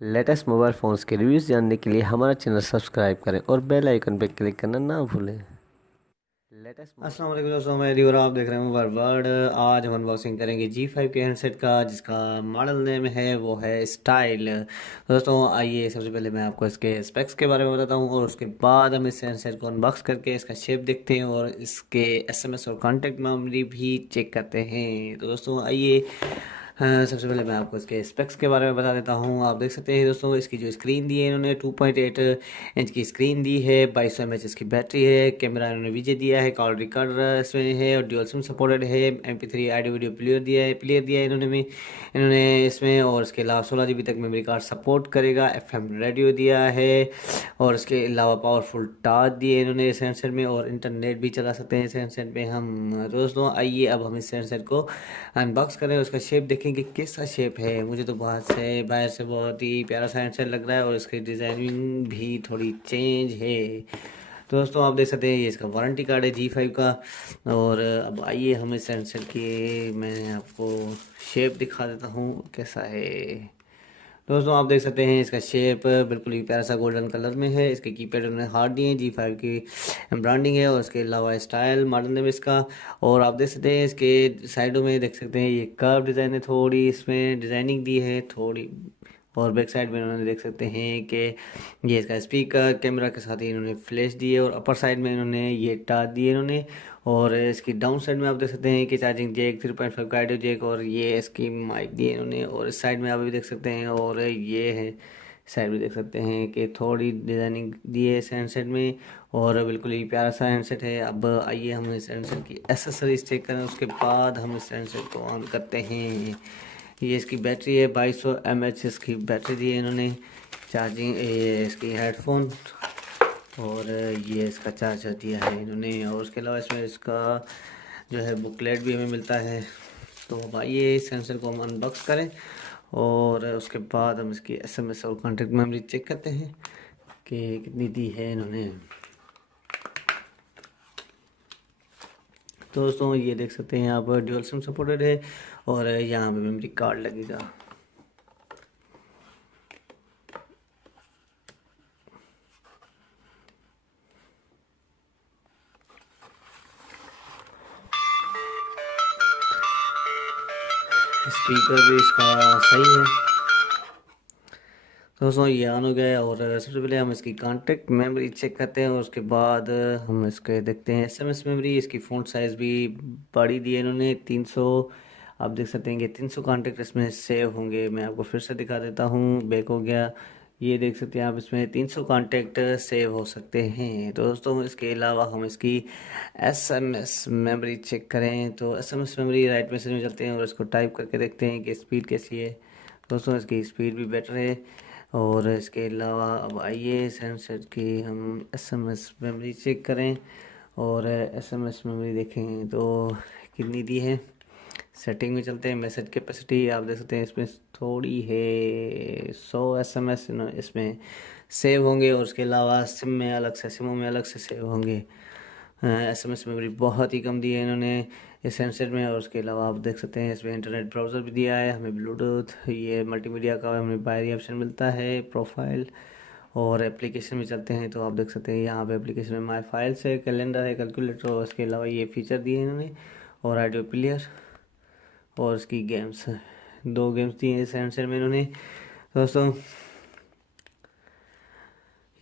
Latest mobile phones के reviews जानने के लिए हमारा चैनल सब्सक्राइब करें और बेल आइकन पर क्लिक करना ना भूलें। अस्सलाम वालेकुम दोस्तों, मैं और आप देख रहे हैं मोबाइल वर्ल्ड। आज हम अनबॉक्सिंग करेंगे G5 के हैंडसेट का, जिसका मॉडल नेम है वो है स्टाइल। दोस्तों आइए सबसे पहले मैं आपको इसके स्पेक्स के बारे में बताता हूँ और उसके बाद हम इस हैंडसेट को अनबॉक्स करके इसका शेप देखते हैं और इसके SMS और कॉन्टेक्ट मेमोरी भी चेक करते हैं। तो दोस्तों आइए, सबसे पहले मैं आपको इसके स्पेक्स के बारे में बता देता हूँ। आप देख सकते हैं दोस्तों, इसकी जो स्क्रीन दी है इन्होंने 2.8 इंच की स्क्रीन दी है, 2200 mAh इसकी बैटरी है, कैमरा इन्होंने विजय दिया है, कॉल रिकॉर्डर इसमें है और ड्यूल सिम सपोर्टेड है, MP3 ऑडियो वीडियो प्लेयर दिया है इन्होंने इसमें। और इसके अलावा 16 GB तक मेमोरी कार्ड सपोर्ट करेगा, FM रेडियो दिया है और इसके अलावा पावरफुल टॉर्च दिए इन्होंने इस हैंडसेट में और इंटरनेट भी चला सकते हैं इस हैंडसेट में हम। दोस्तों आइए अब हम इस हैंडसेट को अनबॉक्स करें, उसका शेप देखें कि कैसा शेप है। मुझे तो बाहर से बहुत ही प्यारा सा हैंडसेट लग रहा है और इसकी डिज़ाइनिंग भी थोड़ी चेंज है। तो दोस्तों आप देख सकते हैं ये इसका वारंटी कार्ड है G5 का। और अब आइए हम इस हैंडसेट की मैं आपको शेप दिखा देता हूँ कैसा है। दोस्तों आप देख सकते हैं इसका शेप बिल्कुल ही प्यारा सा गोल्डन कलर में है। इसके कीपैड उन्होंने हार्ड दिए हैं, G5 की ब्रांडिंग है और उसके अलावा स्टाइल मॉडल नेम इसका। और आप देख सकते हैं इसके साइडों में देख सकते हैं ये कर्व डिज़ाइन है, थोड़ी इसमें डिज़ाइनिंग दी है थोड़ी। और बैक साइड में इन्होंने देख सकते हैं कि ये इसका स्पीकर कैमरा के साथ ही इन्होंने फ्लैश दी है और अपर साइड में इन्होंने ये टाच दिए इन्होंने। और इसकी डाउन साइड में आप देख सकते हैं कि चार्जिंग जैक, 3.5 का ऑडियो जैक और ये इसकी माइक दी है इन्होंने। और इस साइड में आप भी देख सकते हैं और ये है साइड भी देख सकते हैं कि थोड़ी डिज़ाइनिंग दी है इस हैंडसेट में और बिल्कुल ही प्यारा सा हैंडसेट है। अब आइए हम इस हैंडसेट की एसेसरीज चेक करें, उसके बाद हम इस हैंडसेट को ऑन करते हैं। ये इसकी बैटरी है, 2200 mAh इसकी बैटरी दी है इन्होंने। चार्जिंग ये इसकी हेडफोन और ये इसका चार्जर दिया है इन्होंने। और उसके अलावा इसमें इसका जो है बुकलेट भी हमें मिलता है। तो अब आइए इस सेंसर को हम अनबॉक्स करें और उसके बाद हम इसकी SMS और कॉन्टेक्ट मेमोरी चेक करते हैं कि कितनी दी है इन्होंने। तो दोस्तों ये देख सकते हैं यहाँ पर ड्यूल सिम सपोर्टेड है और यहाँ पे मेमोरी कार्ड लगेगा। स्पीकर भी इसका सही है। तो दोस्तों ये ऑन हो गया और सबसे पहले हम इसकी कॉन्टेक्ट मेमोरी चेक करते हैं और उसके बाद हम इसके देखते हैं SMS मेमोरी। इसकी फ़ॉन्ट साइज़ भी बड़ी दी है इन्होंने, 300। आप देख सकते हैं कि 300 कॉन्टेक्ट इसमें सेव होंगे। मैं आपको फिर से दिखा देता हूँ, बैक हो गया। ये देख सकते हैं आप, इसमें 300 कॉन्टेक्ट सेव हो सकते हैं। तो दोस्तों इसके अलावा हम इसकी SMS मेमोरी चेक करें तो SMS मेमोरी राइट मैसेज में चलते हैं और इसको टाइप करके देखते हैं कि स्पीड कैसी है। दोस्तों इसकी स्पीड भी बेटर है। और इसके अलावा अब आइए हैंडसेट की हम SMS मेमोरी चेक करें और SMS मेमोरी देखें तो कितनी दी है। सेटिंग में चलते हैं, मैसेज कैपेसिटी आप देख सकते हैं इसमें थोड़ी है, 100 SMS इसमें सेव होंगे और उसके अलावा सिमों में अलग से सेव होंगे। SMS मेमोरी बहुत ही कम दी है इन्होंने इस हैंडसेट में। और उसके अलावा आप देख सकते हैं इसमें इंटरनेट ब्राउज़र भी दिया है, हमें ब्लूटूथ, ये मल्टीमीडिया का हमें बायरी ऑप्शन मिलता है, प्रोफाइल। और एप्लीकेशन में चलते हैं तो आप देख सकते हैं यहाँ पे एप्लीकेशन में माई फाइल्स है, कैलेंडर है, कैलकुलेटर और उसके अलावा ये फीचर दिए हैं इन्होंने और ऑडियो प्लेयर और इसकी गेम्स, 2 गेम्स दी हैं इस हैंडसेट में इन्होंने। दोस्तों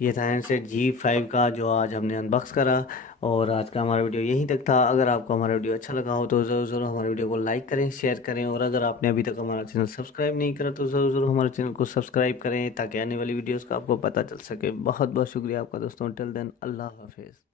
ये था हैंडसेट G5 का जो आज हमने अनबॉक्स करा और आज का हमारा वीडियो यहीं तक था। अगर आपको हमारा वीडियो अच्छा लगा हो तो ज़रूर हमारे वीडियो को लाइक करें, शेयर करें और अगर आपने अभी तक हमारा चैनल सब्सक्राइब नहीं करा तो ज़रूर हमारे चैनल को सब्सक्राइब करें ताकि आने वाली वीडियोज़ का आपको पता चल सके। बहुत बहुत शुक्रिया आपका दोस्तों। टिल देन अल्लाह हाफिज़।